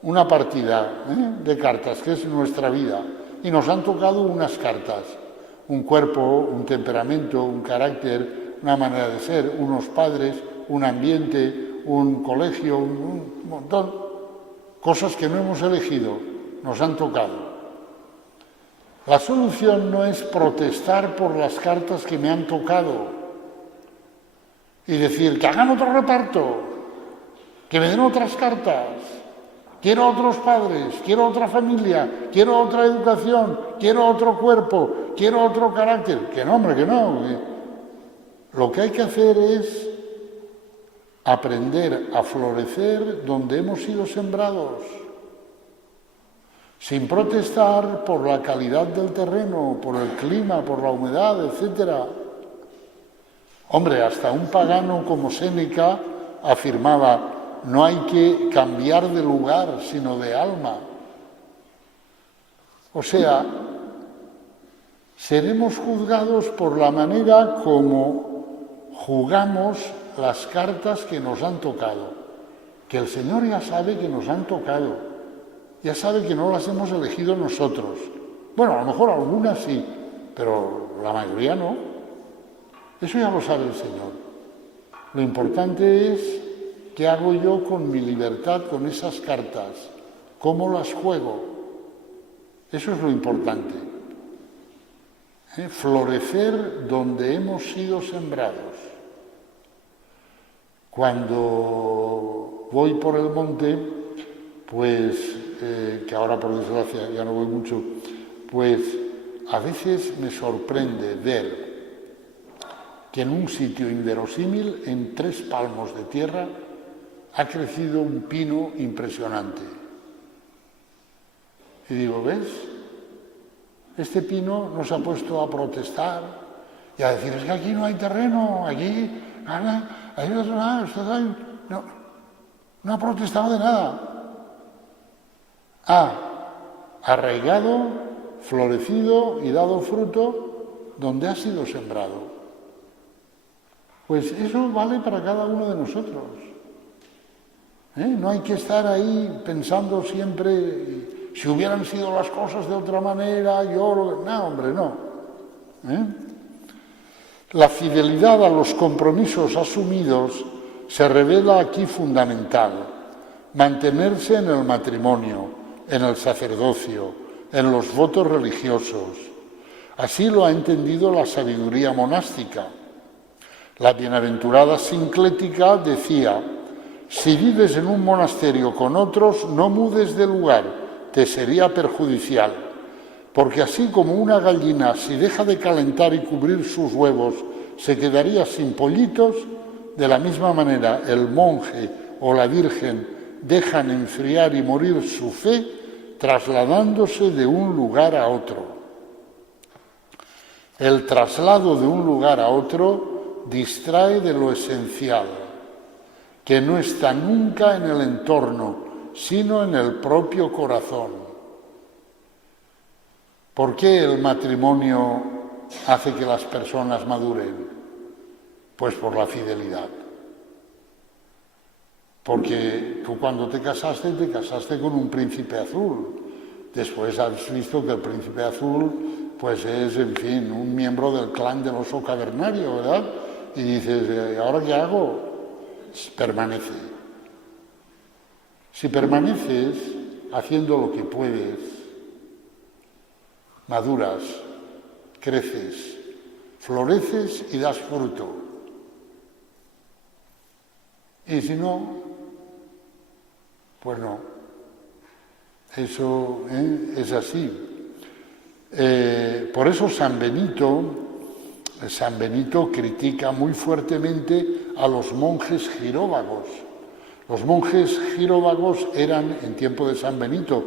una partida de cartas, que es nuestra vida, y nos han tocado unas cartas, un cuerpo, un temperamento, un carácter, una manera de ser, unos padres, un ambiente, un colegio, un montón, cosas que no hemos elegido, nos han tocado. La solución no es protestar por las cartas que me han tocado y decir que hagan otro reparto, que me den otras cartas, quiero otros padres, quiero otra familia, quiero otra educación, quiero otro cuerpo, quiero otro carácter. Que no, hombre, que no. Lo que hay que hacer es aprender a florecer donde hemos sido sembrados, sin protestar por la calidad del terreno, por el clima, por la humedad, etc. Hombre, hasta un pagano como Séneca afirmaba: no hay que cambiar de lugar, sino de alma. O sea, seremos juzgados por la manera como jugamos las cartas que nos han tocado. Que el Señor ya sabe que nos han tocado, ya sabe que no las hemos elegido nosotros. Bueno, a lo mejor algunas sí, pero la mayoría no. Eso ya lo sabe el Señor. Lo importante es: ¿qué hago yo con mi libertad, con esas cartas? ¿Cómo las juego? Eso es lo importante. Florecer donde hemos sido sembrados. Cuando voy por el monte, pues, que ahora por desgracia ya no voy mucho, pues a veces me sorprende ver que en un sitio inverosímil, en 3 palmos de tierra, ha crecido un pino impresionante. Y digo, ¿ves? Este pino no se ha puesto a protestar y a decir, es que aquí no hay terreno, aquí, nada, ahí no hay nada, no ha protestado de nada. Ha arraigado, florecido y dado fruto donde ha sido sembrado. Pues eso vale para cada uno de nosotros. No hay que estar ahí pensando siempre, si hubieran sido las cosas de otra manera, yo... No, hombre, no. La fidelidad a los compromisos asumidos se revela aquí fundamental. Mantenerse en el matrimonio, en el sacerdocio, en los votos religiosos. Así lo ha entendido la sabiduría monástica. La bienaventurada Sinclética decía: si vives en un monasterio con otros, no mudes de lugar, te sería perjudicial. porque así como una gallina, si deja de calentar y cubrir sus huevos, se quedaría sin pollitos, de la misma manera el monje o la virgen dejan enfriar y morir su fe trasladándose de un lugar a otro. El traslado de un lugar a otro distrae de lo esencial, que no está nunca en el entorno, sino en el propio corazón. ¿Por qué el matrimonio hace que las personas maduren? Pues por la fidelidad. Porque tú cuando te casaste con un príncipe azul. Después has visto que el príncipe azul pues es, en fin, un miembro del clan del oso cavernario, ¿verdad? Y dices, ¿ahora qué hago? Permanece. Si permaneces haciendo lo que puedes, maduras, creces, floreces y das fruto. Y si no, pues no. Eso es así. Por eso San Benito critica muy fuertemente a los monjes giróvagos. Los monjes giróvagos eran, en tiempo de San Benito,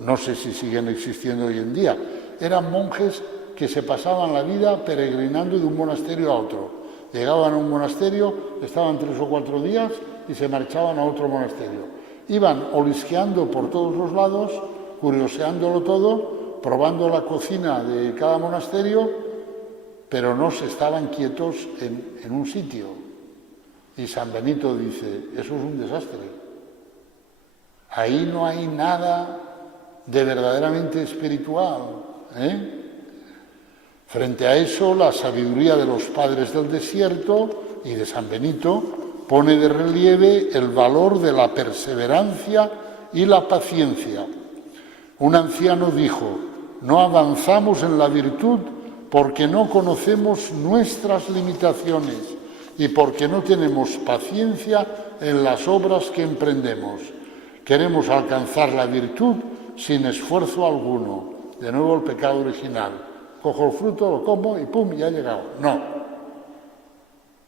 no sé si siguen existiendo hoy en día, eran monjes que se pasaban la vida peregrinando de un monasterio a otro. Llegaban a un monasterio, estaban 3 o 4 días y se marchaban a otro monasterio. Iban olisqueando por todos los lados, curioseándolo todo, probando la cocina de cada monasterio, pero no se estaban quietos en un sitio. Y San Benito dice, eso es un desastre. Ahí no hay nada de verdaderamente espiritual. Frente a eso, la sabiduría de los padres del desierto y de San Benito pone de relieve el valor de la perseverancia y la paciencia. Un anciano dijo, no avanzamos en la virtud porque no conocemos nuestras limitaciones y porque no tenemos paciencia en las obras que emprendemos. Queremos alcanzar la virtud sin esfuerzo alguno. De nuevo el pecado original. Cojo el fruto, lo como y ¡pum! Ya ha llegado.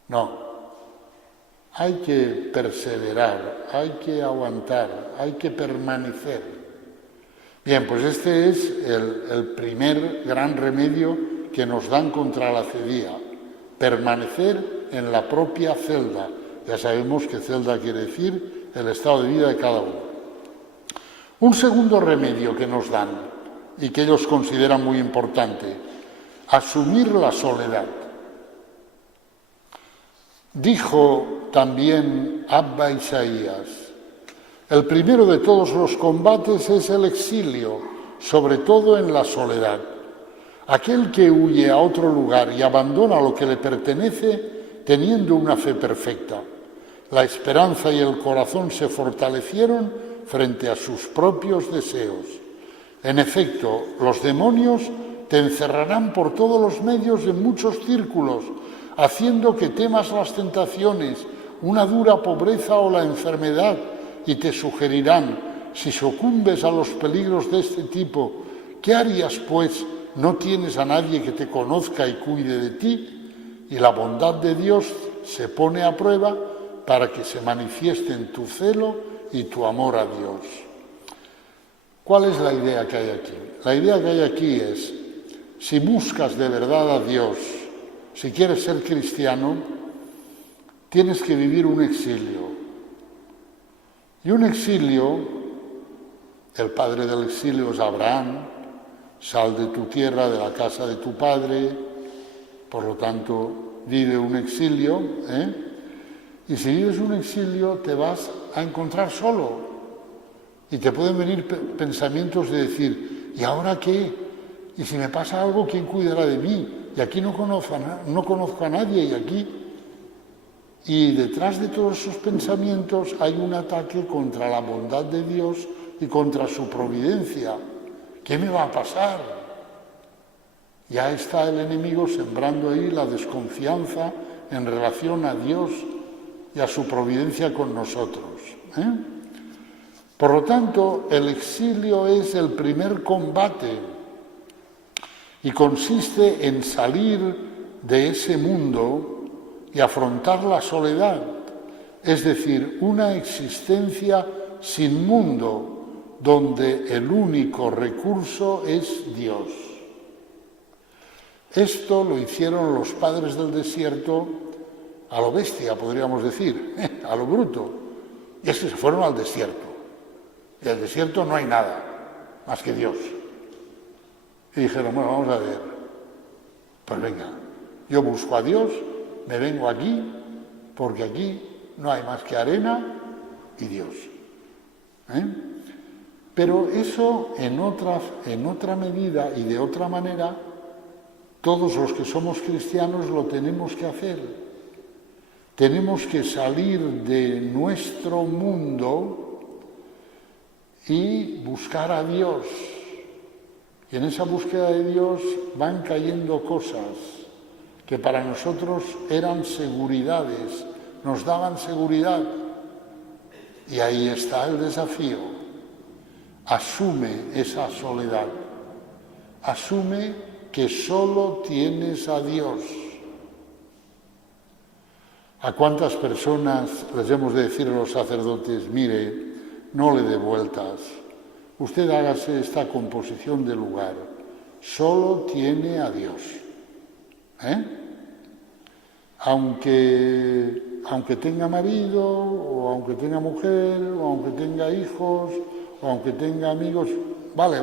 No. Hay que perseverar, hay que aguantar, hay que permanecer. Bien, pues este es el primer gran remedio que nos dan contra la cedía. Permanecer en la propia celda. Ya sabemos que celda quiere decir el estado de vida de cada uno. Un segundo remedio que nos dan y que ellos consideran muy importante, asumir la soledad. Dijo también Abba Isaías, el primero de todos los combates es el exilio, sobre todo en la soledad. Aquel que huye a otro lugar y abandona lo que le pertenece teniendo una fe perfecta. La esperanza y el corazón se fortalecieron frente a sus propios deseos. En efecto, los demonios te encerrarán por todos los medios en muchos círculos, haciendo que temas las tentaciones, una dura pobreza o la enfermedad, y te sugerirán, si sucumbes a los peligros de este tipo, ¿qué harías pues? ¿No tienes a nadie que te conozca y cuide de ti? Y la bondad de Dios se pone a prueba para que se manifiesten tu celo y tu amor a Dios. ¿Cuál es la idea que hay aquí? La idea que hay aquí es, si buscas de verdad a Dios, si quieres ser cristiano, tienes que vivir un exilio. Y un exilio, el padre del exilio es Abraham, sal de tu tierra, de la casa de tu padre, por lo tanto, vive un exilio, y si vives un exilio te vas a encontrar solo. Y te pueden venir pensamientos de decir, ¿y ahora qué? Y si me pasa algo, ¿quién cuidará de mí? Y aquí no conozco a nadie, y aquí. Y detrás de todos esos pensamientos hay un ataque contra la bondad de Dios y contra su providencia. ¿Qué me va a pasar? Ya está el enemigo sembrando ahí la desconfianza en relación a Dios y a su providencia con nosotros. Por lo tanto, el exilio es el primer combate y consiste en salir de ese mundo y afrontar la soledad, es decir, una existencia sin mundo, donde el único recurso es Dios. Esto lo hicieron los padres del desierto a lo bestia, podríamos decir, a lo bruto. Y es que se fueron al desierto. Y en el desierto no hay nada más que Dios. Y dijeron, bueno, vamos a ver, pues venga, yo busco a Dios, me vengo aquí, porque aquí no hay más que arena y Dios. Pero eso en otra medida y de otra manera, todos los que somos cristianos lo tenemos que hacer. Tenemos que salir de nuestro mundo y buscar a Dios. Y en esa búsqueda de Dios van cayendo cosas que para nosotros eran seguridades, nos daban seguridad. Y ahí está el desafío. Asume esa soledad. Asume que solo tienes a Dios. ¿A cuántas personas les hemos de decir a los sacerdotes, mire, no le dé vueltas, usted hágase esta composición de lugar, solo tiene a Dios? Aunque tenga marido, o aunque tenga mujer, o aunque tenga hijos, o aunque tenga amigos, vale.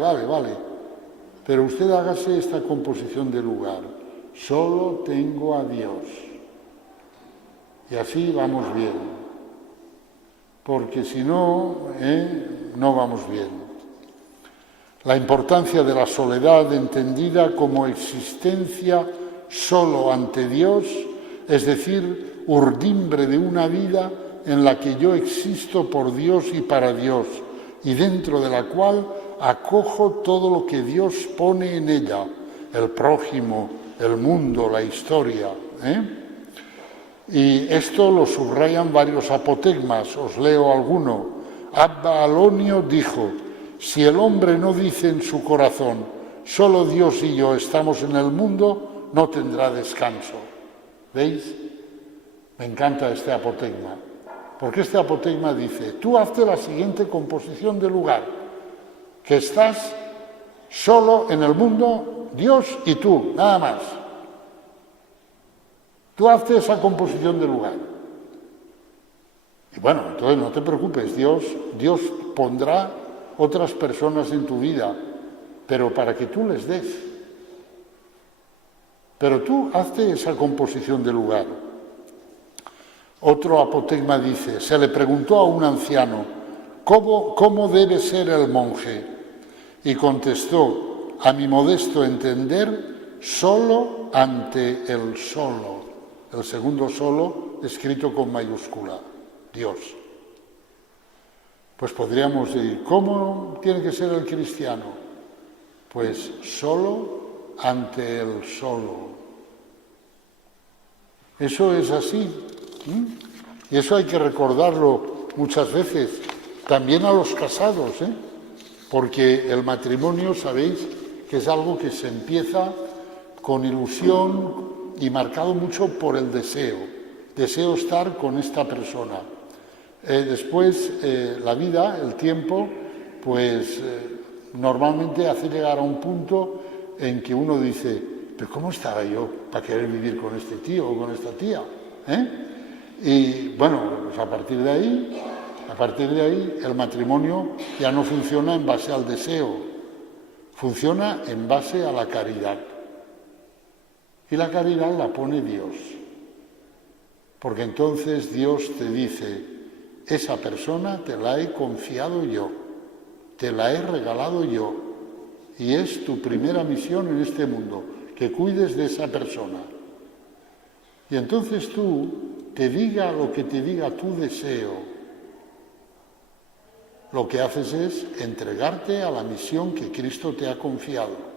Pero usted hágase esta composición de lugar. Solo tengo a Dios. Y así vamos bien. Porque si no, no vamos bien. La importancia de la soledad entendida como existencia solo ante Dios, es decir, urdimbre de una vida en la que yo existo por Dios y para Dios, y dentro de la cual acojo todo lo que Dios pone en ella, el prójimo, el mundo, la historia. Y esto lo subrayan varios apotegmas, os leo alguno. Abba Alonio dijo, si el hombre no dice en su corazón, solo Dios y yo estamos en el mundo, no tendrá descanso. ¿Veis? Me encanta este apotegma, porque este apotegma dice, tú hazte la siguiente composición de lugar, que estás solo en el mundo, Dios y tú, nada más. Tú hazte esa composición de lugar. Y bueno, entonces no te preocupes, Dios pondrá otras personas en tu vida, pero para que tú les des. Pero tú hazte esa composición de lugar. Otro apotegma dice, se le preguntó a un anciano, ¿cómo debe ser el monje? Y contestó, a mi modesto entender, solo ante el solo. El segundo solo escrito con mayúscula, Dios. Pues podríamos decir, ¿cómo tiene que ser el cristiano? Pues solo ante el solo. Eso es así. Y eso hay que recordarlo muchas veces, también a los casados, porque el matrimonio, sabéis, que es algo que se empieza con ilusión y marcado mucho por el deseo estar con esta persona. Después, la vida, el tiempo, pues normalmente hace llegar a un punto en que uno dice, pero ¿cómo estaba yo para querer vivir con este tío o con esta tía? Y bueno, pues a partir de ahí el matrimonio ya no funciona en base al deseo, funciona en base a la caridad. Y la caridad la pone Dios, porque entonces Dios te dice, esa persona te la he confiado yo, te la he regalado yo, y es tu primera misión en este mundo, que cuides de esa persona. Y entonces tú, te diga lo que te diga tu deseo, lo que haces es entregarte a la misión que Cristo te ha confiado.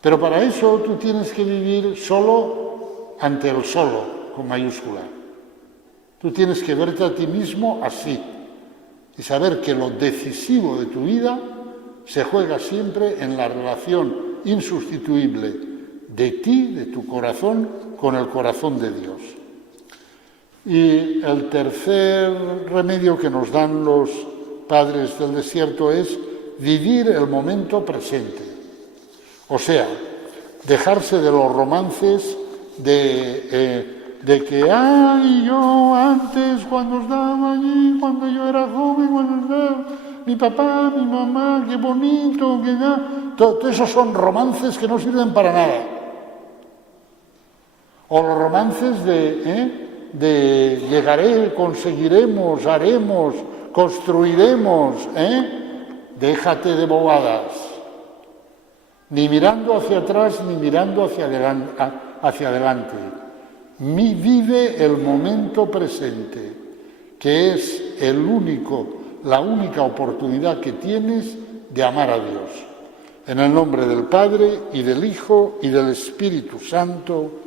Pero para eso tú tienes que vivir solo ante el solo, con mayúscula. Tú tienes que verte a ti mismo así y saber que lo decisivo de tu vida se juega siempre en la relación insustituible de ti, de tu corazón, con el corazón de Dios. Y el tercer remedio que nos dan los padres del desierto es vivir el momento presente. O sea, dejarse de los romances de que, ay, yo antes, cuando estaba allí, cuando yo era joven, cuando estaba mi papá, mi mamá, qué bonito, que ya. Todo esos son romances que no sirven para nada. O los romances de llegaré, conseguiremos, haremos, construiremos. Déjate de bobadas. Ni mirando hacia atrás, ni mirando hacia adelante. Vive el momento presente, que es la única oportunidad que tienes de amar a Dios. En el nombre del Padre, y del Hijo, y del Espíritu Santo.